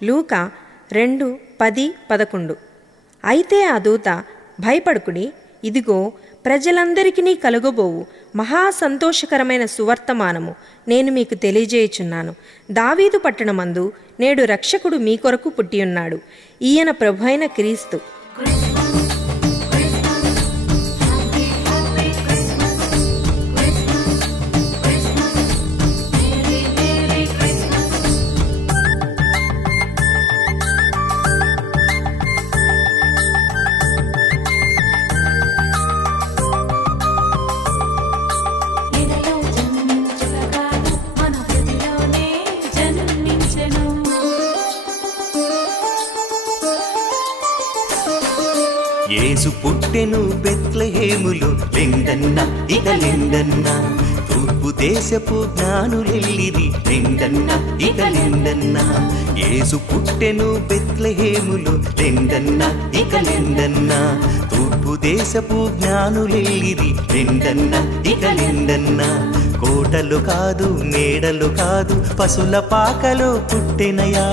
లూకా 2:10-11. అయితే ఆ దూత, భయపడకుడి, ఇదిగో ప్రజలందరికీ కలుగబోవు మహా సంతోషకరమైన సువర్తమానము నేను మీకు తెలియజేయుచున్నాను. దావీదు పట్టణమందు నేడు రక్షకుడు మీ కొరకు పుట్టియున్నాడు. ఈయన ప్రభువైన క్రీస్తు. యేసు పుట్టెను బెత్లెహేములో లెండన్న ఇక లెండన్న, తూర్పు దేశపు జ్ఞానులెల్లిరి లెండన్న ఇక లెండన్న. యేసు పుట్టెను బెత్లెహేములో లెండన్న ఇక లెండన్న, తూర్పు దేశపు జ్ఞానులెల్లిరి లెండన్న ఇక లెండన్న. కోటలు కాదు మేడలు కాదు పశుల పాకలో పుట్టెనయా,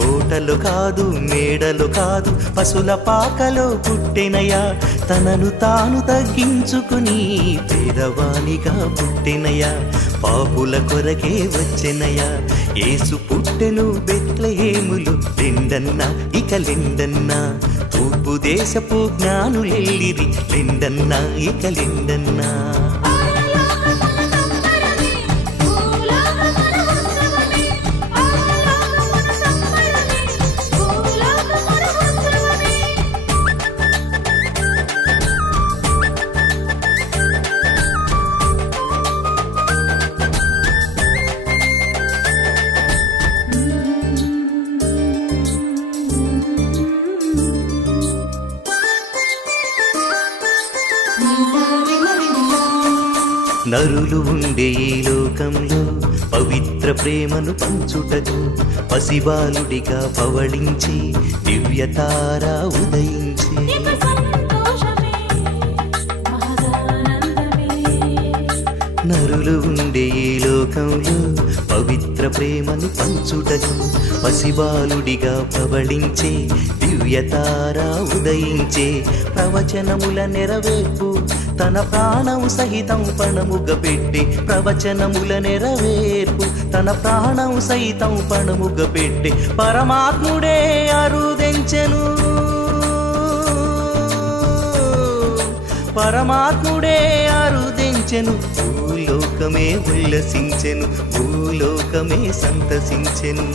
కోటలు కాదు మేడలు కాదు పశుల పాకలో పుట్టెనయా. తనను తాను తగ్గించుకుని పేదవానిగా పుట్టెనయా, పాపుల కొరకే వచ్చెనయా. యేసు పుట్టెను బెత్లెహేములో లెండన్న ఇక లెండన్న, తూర్పు దేశపు జ్ఞానులెల్లిరి లెండన్న ఇక లెండన్న. నరులు ఉండే ఈ లోకంలో పవిత్ర ప్రేమను పంచుటకు పసిబాలుడిగా పవళించి దివ్యతార ఉదయించి. నరులు ఉండే ఈ లోకంలో పవిత్ర ప్రేమను పంచుటకు పసిబాలుడిగా పవళించే దివ్యతార ఉదయించే. ప్రవచనముల నెరవేర్పు తన ప్రాణము సహితం పణముగా పెట్టి, ప్రవచనముల నెరవేర్పు తన ప్రాణము సహితం పణముగా పెట్టి పరమాత్ముడే అరుదెంచెను, పరమాత్ముడే అరుదెంచెను. భూలోకమే ఉల్లసించెను, భూలోకమే సంతసించెను.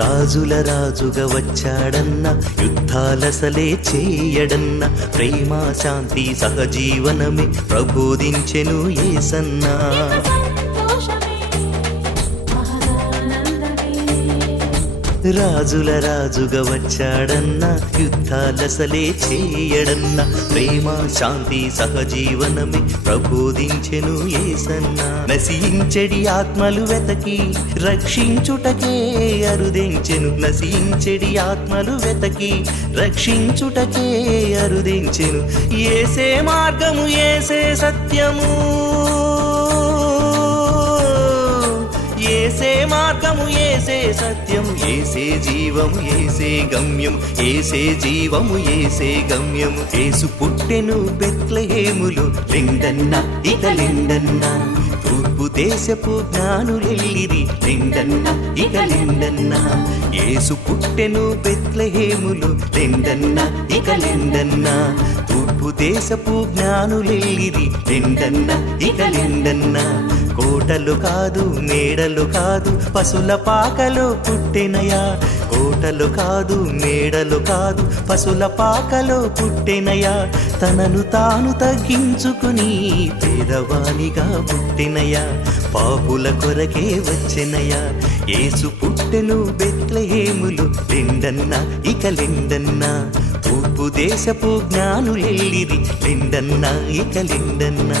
రాజుల రాజుగా వచ్చాడన్న, యుద్ధాలసలే చేయడన్న, ప్రేమ శాంతి సహజీవనమే ప్రబోధించెను యేసన్నా. రాజుల రాజుగా వచ్చాడన్న, యుద్ధాలసలే చేయడన్న, ప్రేమ శాంతి సహజీవనమే ప్రబోధించెను యేసన్నా. నశించెడి ఆత్మలు వెతకి రక్షించుటకే అరుదెంచెను, నశించెడి ఆత్మలు వెతకి రక్షించుటకే అరుదెంచెను. యేసే మార్గము యేసే సత్యము, ఏసే మార్గము ఏసే సత్యము, ఏసే జీవము ఏసే గమ్యము, ఏసే జీవము ఏసే గమ్యము. యేసు పుట్టెను బెత్లెహేములో లెండన్న ఇక లెండన్న, తూర్పు దేశపు జ్ఞానులెల్లిరి లెండన్న ఇక లెండన్న. యేసు పుట్టెను బెత్లెహేములో లెండన్న ఇక లెండన్న, తూర్పు దేశపు జ్ఞానులెల్లిరి లెండన్న ఇక లెండన్న. కోటలు కాదు మేడలు కాదు పశుల పాకలో పుట్టెనయా, కోటలు కాదు మేడలు కాదు పశుల పాకలో పుట్టెనయా. తనను తాను తగ్గించుకుని పేదవానిగా పుట్టినయా, పాపుల కొరకే వచ్చెనయా యేసు పుట్టెను బెత్లెహేములో లెండన్న ఇక లెండన్న తూర్పు దేశపు జ్ఞానులెల్లిరి లెండన్న ఇక లెండన్నా